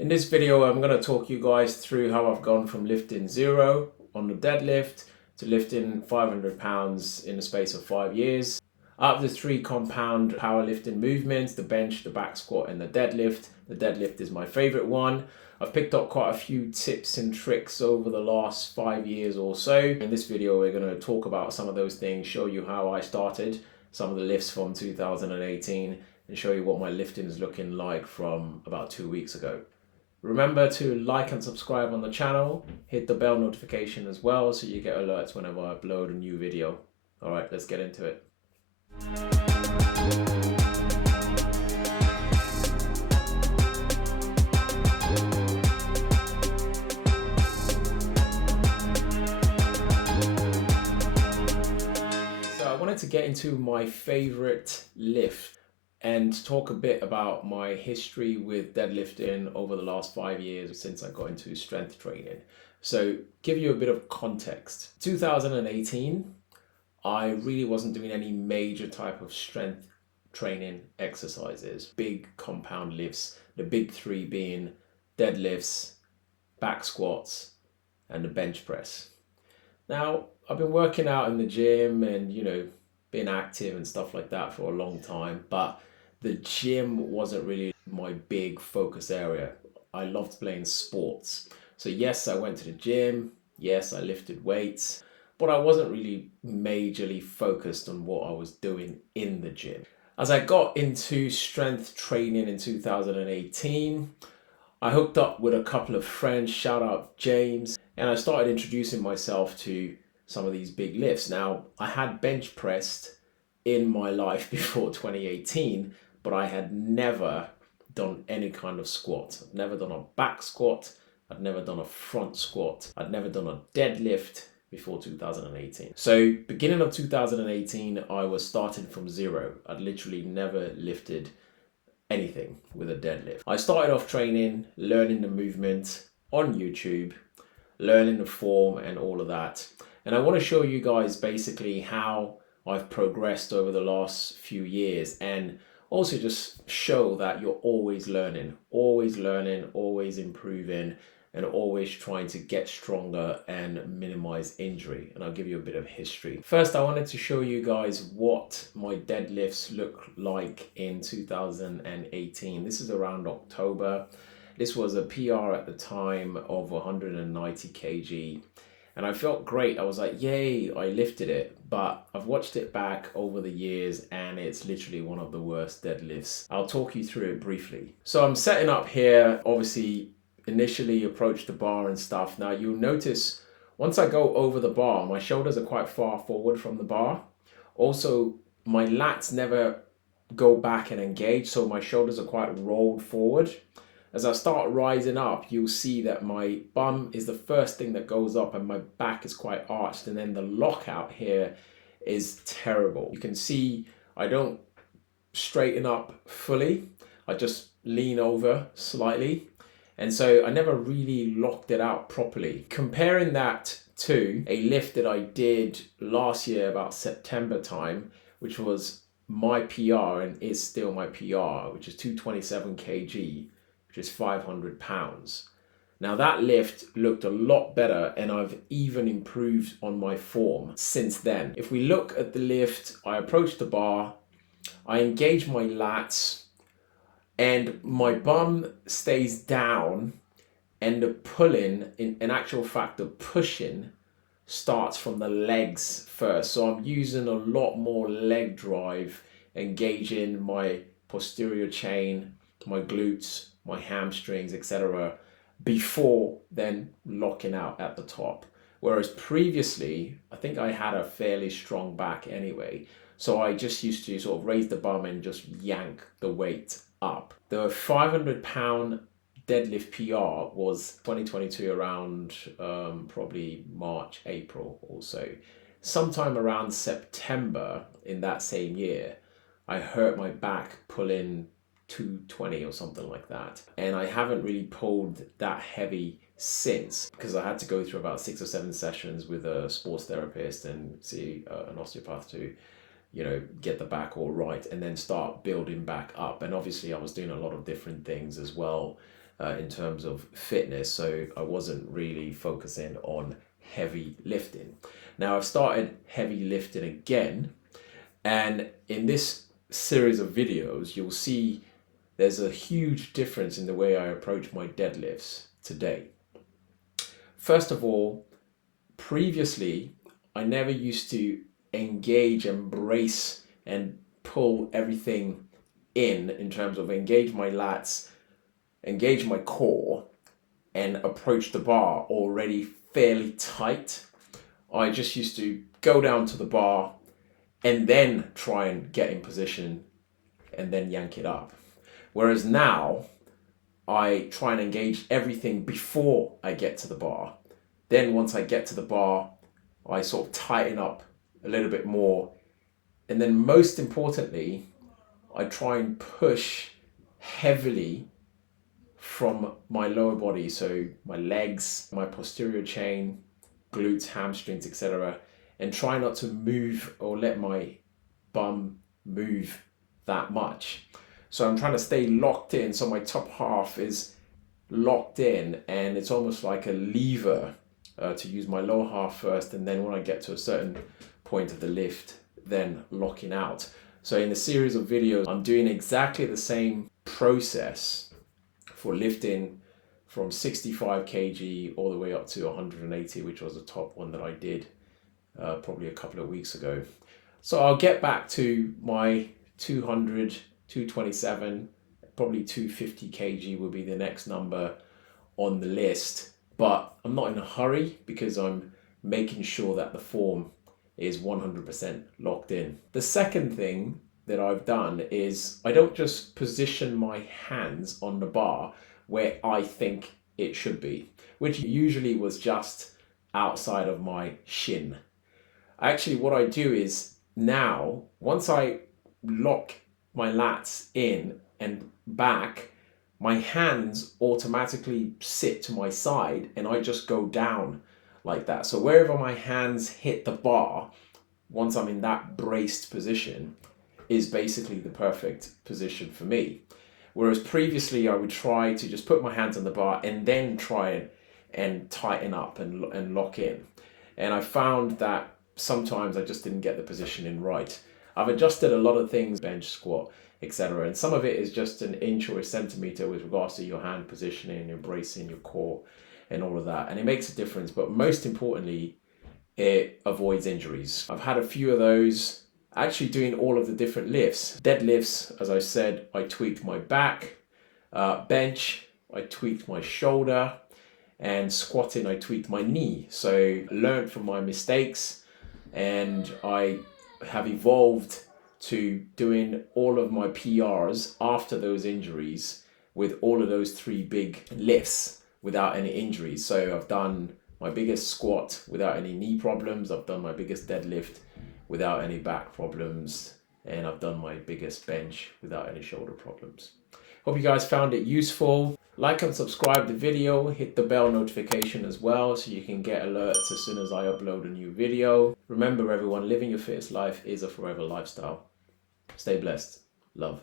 In this video, I'm going to talk you guys through how I've gone from lifting 0 on the deadlift to lifting 500 pounds in the space of 5 years. Out of the 3 compound powerlifting movements, the bench, the back squat and the deadlift is my favorite one. I've picked up quite a few tips and tricks over the last 5 years or so. In this video, we're going to talk about some of those things, show you how I started, some of the lifts from 2018, and show you what my lifting is looking like from about 2 weeks ago. Remember to like and subscribe on the channel, hit the bell notification as well so you get alerts whenever I upload a new video. Alright, let's get into it. So I wanted to get into my favorite lift and talk a bit about my history with deadlifting over the last 5 years since I got into strength training. So give you a bit of context. 2018, I really wasn't doing any major type of strength training exercises, big compound lifts, the big 3 being deadlifts, back squats, and the bench press. Now, I've been working out in the gym and, being active and stuff like that for a long time, but the gym wasn't really my big focus area. I loved playing sports. So yes, I went to the gym. Yes, I lifted weights, but I wasn't really majorly focused on what I was doing in the gym. As I got into strength training in 2018, I hooked up with a couple of friends, shout out James, and I started introducing myself to some of these big lifts. Now, I had bench pressed in my life before 2018, but I had never done any kind of squat. I'd never done a back squat. I'd never done a front squat. I'd never done a deadlift before 2018. So beginning of 2018, I was starting from 0. I'd literally never lifted anything with a deadlift. I started off training, learning the movement on YouTube, learning the form and all of that. And I want to show you guys basically how I've progressed over the last few years, and also just show that you're always learning, always improving, and always trying to get stronger and minimize injury. And I'll give you a bit of history. First, I wanted to show you guys what my deadlifts look like in 2018. This is around October. This was a PR at the time of 190 kg. And I felt great. I was like, yay, I lifted it. But I've watched it back over the years and it's literally one of the worst deadlifts. I'll talk you through it briefly. So I'm setting up here, obviously initially approach the bar and stuff. Now you'll notice once I go over the bar, my shoulders are quite far forward from the bar. Also, my lats never go back and engage, so my shoulders are quite rolled forward. As I start rising up, you'll see that my bum is the first thing that goes up and my back is quite arched, and then the lockout here is terrible. You can see I don't straighten up fully. I just lean over slightly. And so I never really locked it out properly. Comparing that to a lift that I did last year about September time, which was my PR and is still my PR, which is 227 kg. Which is 500 pounds. Now that lift looked a lot better and I've even improved on my form since then. If we look at the lift, I approach the bar, I engage my lats, and my bum stays down, and the pulling, in actual fact, the pushing starts from the legs first. So I'm using a lot more leg drive, engaging my posterior chain, my glutes, my hamstrings, etc., before then locking out at the top. Whereas previously, I think I had a fairly strong back anyway, so I just used to sort of raise the bum and just yank the weight up. The 500 pound deadlift PR was 2022 around probably March, April or so. Sometime around September in that same year, I hurt my back pulling 220 or something like that, and I haven't really pulled that heavy since, because I had to go through about 6 or 7 sessions with a sports therapist and see an osteopath to get the back all right and then start building back up. And obviously I was doing a lot of different things as well, in terms of fitness, so I wasn't really focusing on heavy lifting. Now I've started heavy lifting again, and in this series of videos you'll see there's a huge difference in the way I approach my deadlifts today. First of all, previously I never used to engage, embrace and pull everything in terms of engage my lats, engage my core and approach the bar already fairly tight. I just used to go down to the bar and then try and get in position and then yank it up. Whereas now I try and engage everything before I get to the bar. Then once I get to the bar, I sort of tighten up a little bit more. And then most importantly, I try and push heavily from my lower body, so my legs, my posterior chain, glutes, hamstrings, etc., and try not to move or let my bum move that much. So I'm trying to stay locked in, so my top half is locked in and it's almost like a lever to use my lower half first, and then when I get to a certain point of the lift, then locking out. So in a series of videos, I'm doing exactly the same process for lifting from 65 kg all the way up to 180, which was the top one that I did probably a couple of weeks ago. So I'll get back to my 200, 227, probably 250 kg will be the next number on the list. But I'm not in a hurry because I'm making sure that the form is 100% locked in. The second thing that I've done is I don't just position my hands on the bar where I think it should be, which usually was just outside of my shin. Actually, what I do is now, once I lock my lats in and back, my hands automatically sit to my side and I just go down like that. So wherever my hands hit the bar, once I'm in that braced position, is basically the perfect position for me. Whereas previously I would try to just put my hands on the bar and then try and tighten up and lock in. And I found that sometimes I just didn't get the positioning right. I've adjusted a lot of things, bench, squat, etc. And some of it is just an inch or a centimeter with regards to your hand positioning, embracing your core and all of that. And it makes a difference, but most importantly, it avoids injuries. I've had a few of those actually doing all of the different lifts. Deadlifts, as I said, I tweaked my back. Bench, I tweaked my shoulder. And squatting, I tweaked my knee. So I learned from my mistakes and I have evolved to doing all of my PRs after those injuries with all of those 3 big lifts without any injuries. So I've done my biggest squat without any knee problems. I've done my biggest deadlift without any back problems. And I've done my biggest bench without any shoulder problems. Hope you guys found it useful. Like and subscribe the video, hit the bell notification as well so you can get alerts as soon as I upload a new video. Remember everyone, living your fittest life is a forever lifestyle. Stay blessed. Love.